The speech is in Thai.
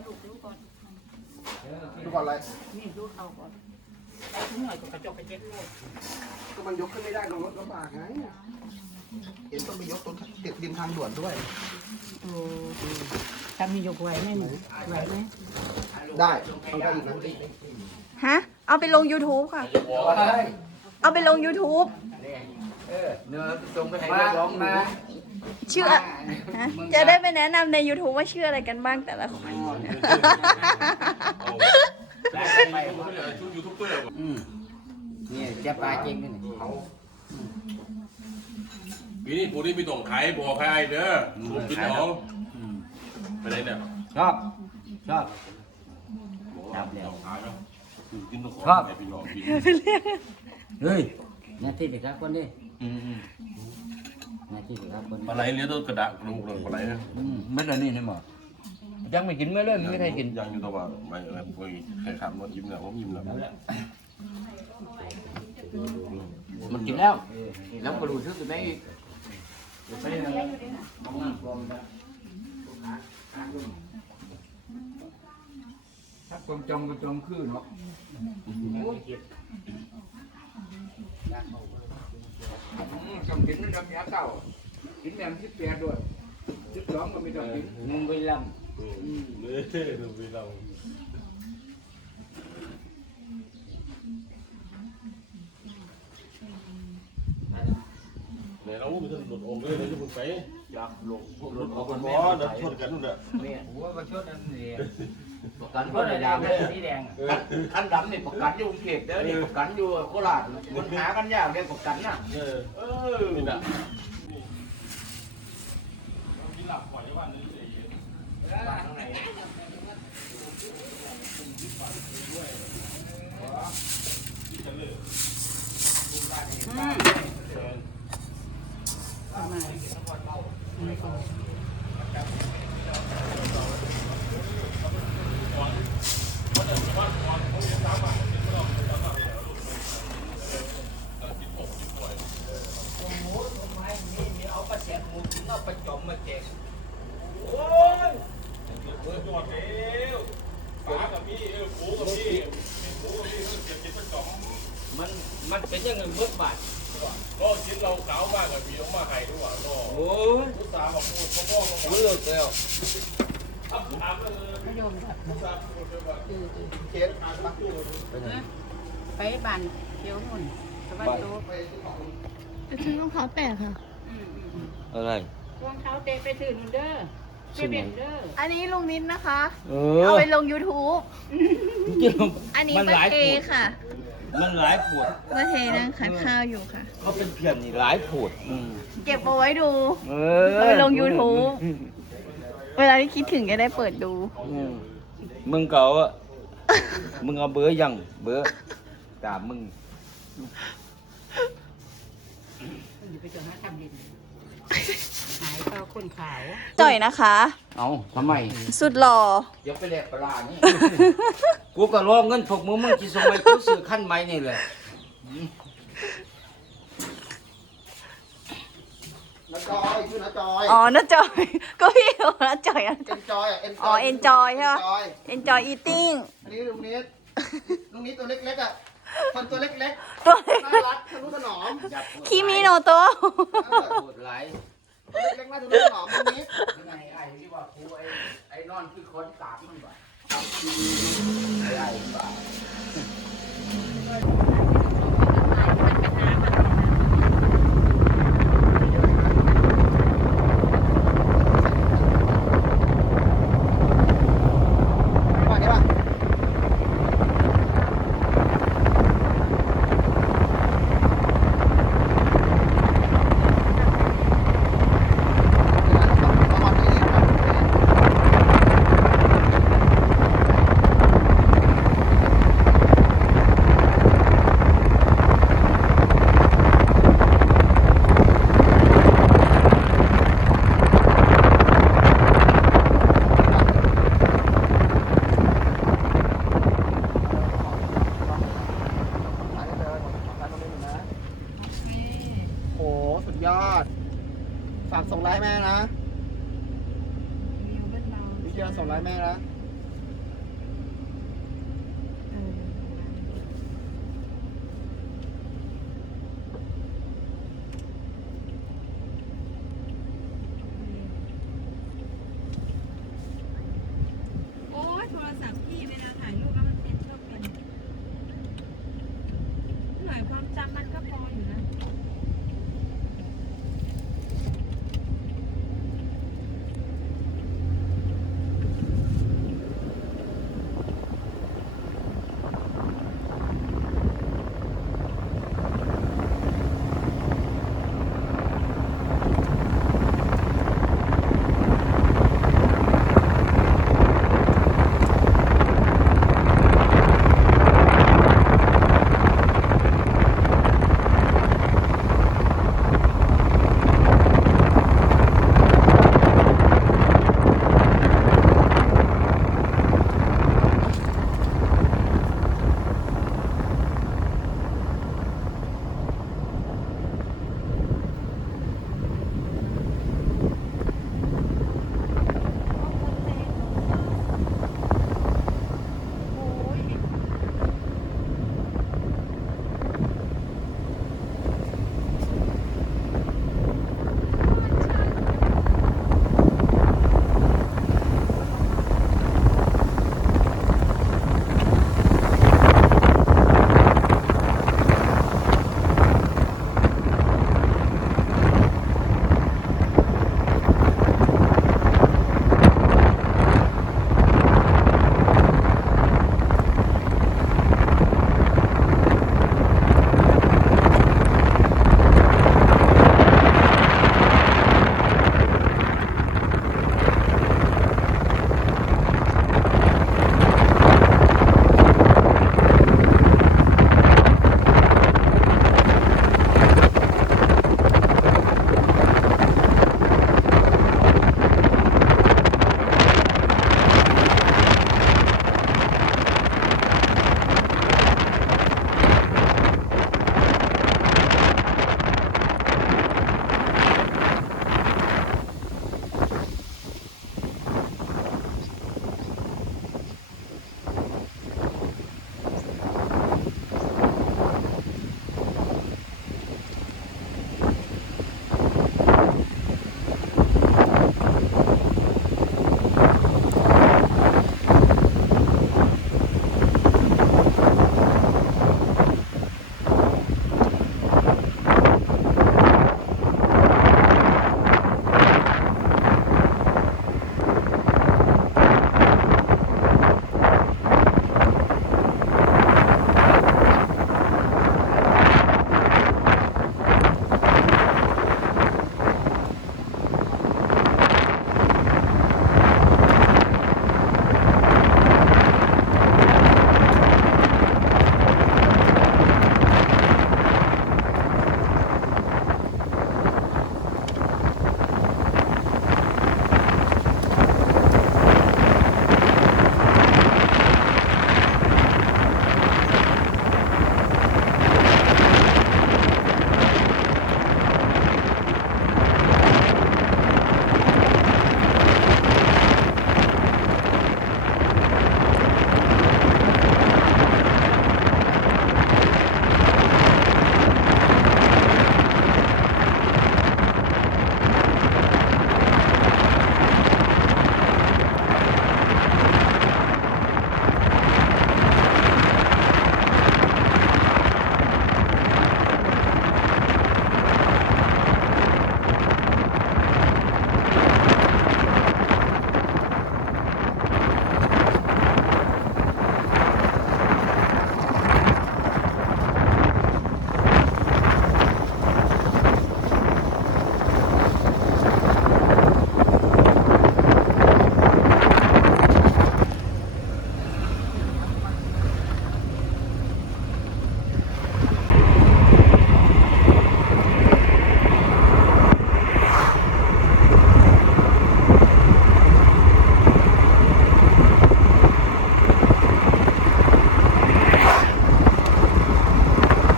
อนลูกดูก่อนดูก่อนอะไร นี่ดูเขาก่อนไอ้หน่อยก็กระจกกระเจ็ดโลดก็มันยกขึ้นไม่ได้ลงรถลำบากไงเห็นต้องไปยกตรงติดริมทางด่วนด้วยโอ้ทำมียกไหวไหมหนูไหวไหมได้ต้องได้อีกนะฮะ เอาไปลง YouTube ค่ะ เอาไปลง YouTube เนื้อส่งไปให้นักร้องมา ชื่ออะฮะจะได้ไปแนะนำใน YouTube ว่าชื่ออะไรกันบ้างแต่ละคนอืมนี่จะปลาจริงนี่ปีนี้ผู้ที่มีต้องขายบอกใครเด้อลูกพี่น้องอืมไปไหนเนี่ยชอบ ชอบ ครับแล้วขายเนาะกินต้องขอครับ ให้พี่น้องกินเฮ้ยหน้าที่เด็กครับคนนี้หน้าที่เด็ กครับคนปลาไหลเหลือแตัวกระดาษกระดูกเลยปลาไหลนะอืมไม่ได้นี่ใช่ไหมยังไม่กินไม่เลยไม่ได้กินยังอยู่ตัวว่าไม่อะไรพวกนี้ใครขับรถยิ้มแล้วผมยิ้มแล้วมันกินแล้ว แล้วก็รู้สึกในถ้าคนจมก็จมขึ้นเนาะจมกินนั่นจำยาเต่า กินแหนมที่เปียด้วยที่สองก็ไม่ต้องกินมึงไปลำเนื้อดูพี่เราเนี่ยเราไม่ต้องหลุดองค์เลยเลยที่มึงไปอยากหลงหลุดออกกันบ่เดินชนกันนู่นน่ะเนี่ยหัวประชดนั่นเองประกันก็ได้ดำเลยสีแดงคันดำนี่ประกันอยู่กรุงเทพเด้อนี่ประกันอยู่โคราชมันหากันยากเรียกประกันน่ะเออ ออนี่มาณ เอาปลาแจกหมูกินเอาปลาจอมมาแจก เปิดจอดเร็วป๋ากับพี่เออปูกับพี่ปูกับพี่เก็บกินประจอมมันมันเป็นยังไงเบิดบาทก็กินเราเก่ามากกับพี่ออกมาให้ด้วยว่าก็โอ้ยทุกสาวบอกพูดพ่อพ่อบอกโหเลิกแล้วถามเลยไม่ยอมแบบทุกสาวพูดเลยว่าเออเออเคสปะไปบ้านเขียวนุ่นสวัสดีจะซื้อรองเท้าแตะค่ะอืมอืมอืมอะไรรองเท้าเตะไปถือนุ่นเด้อ ไปเบ่งเด้ออันนี้ลุงนิดนะคะ เอเอาอไปลง YouTube อันนี้มันป้าหลายเทปวดค่ะมันหลายปวดป้าเทนั่งขายข้าวอยู่ค่ะ เขาเป็นเพียนนี่หลายปวดอืมเก็บเอาไว้ดู เอเอาไปลง YouTube เวลาที่คิดถึงจะได้เปิดดู อืมมึงเก่าอะมึงเอาเบอร์ยังเบอร์ตามมึงอยู่ไปจน หาทำดินหายก็คนขาวจ่อยนะคะ เอาทำไมสุดหล่อ เดี๋ยวไปแลกปลานี่ กูก็รอเงินพวกมึงมึงกี่สมัยกูซื้อขั้นใหม่นี่แหละน้าจอยชื่อน้าจอยอ๋อน้าจอย ก็พี่บอกน้าจอยอะเอ็นจอยเอ็นอ๋อ enjoy ใช่ปะ enjoy enjoy eating อันนี้ลุงนิดลุงนิดตัวเล็กๆอะ คนตัวเล็กตัวเล็กๆน่ารักทะนุถนอมคิมิโนโตะปวดหลายตัวเล็กๆน่าทะนุถนอมลุงนิดยังไงไอ้ที่ว่ากูไอ้ไอ้นอนคือคนตามมันบ่ไอ้ไอ้บ่าว่า ฝากส่งไลน์แม่นะวิวเราาส่งไลน์แม่นะโอ้ยโทรศัพท์